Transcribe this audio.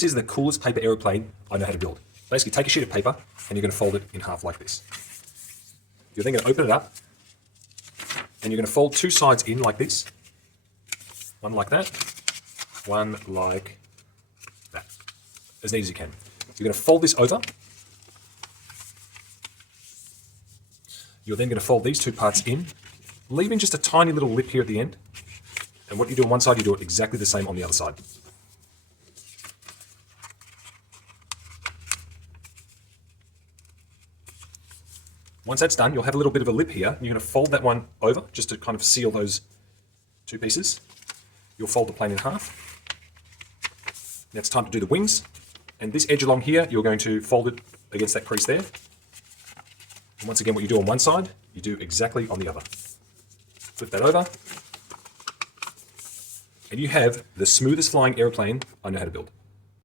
This is the coolest paper aeroplane I know how to build. Basically, take a sheet of paper and you're going to fold it in half like this. You're then going to open it up and you're going to fold two sides in like this. One like that, one like that. As neat as you can. You're going to fold this over. You're then going to fold these two parts in, leaving just a tiny little lip here at the end. And what you do on one side, you do it exactly the same on the other side. Once that's done, you'll have a little bit of a lip here. You're going to fold that one over just to kind of seal those two pieces. You'll fold the plane in half. Now it's time to do the wings. And this edge along here, you're going to fold it against that crease there. And once again, what you do on one side, you do exactly on the other. Flip that over. And you have the smoothest flying airplane I know how to build.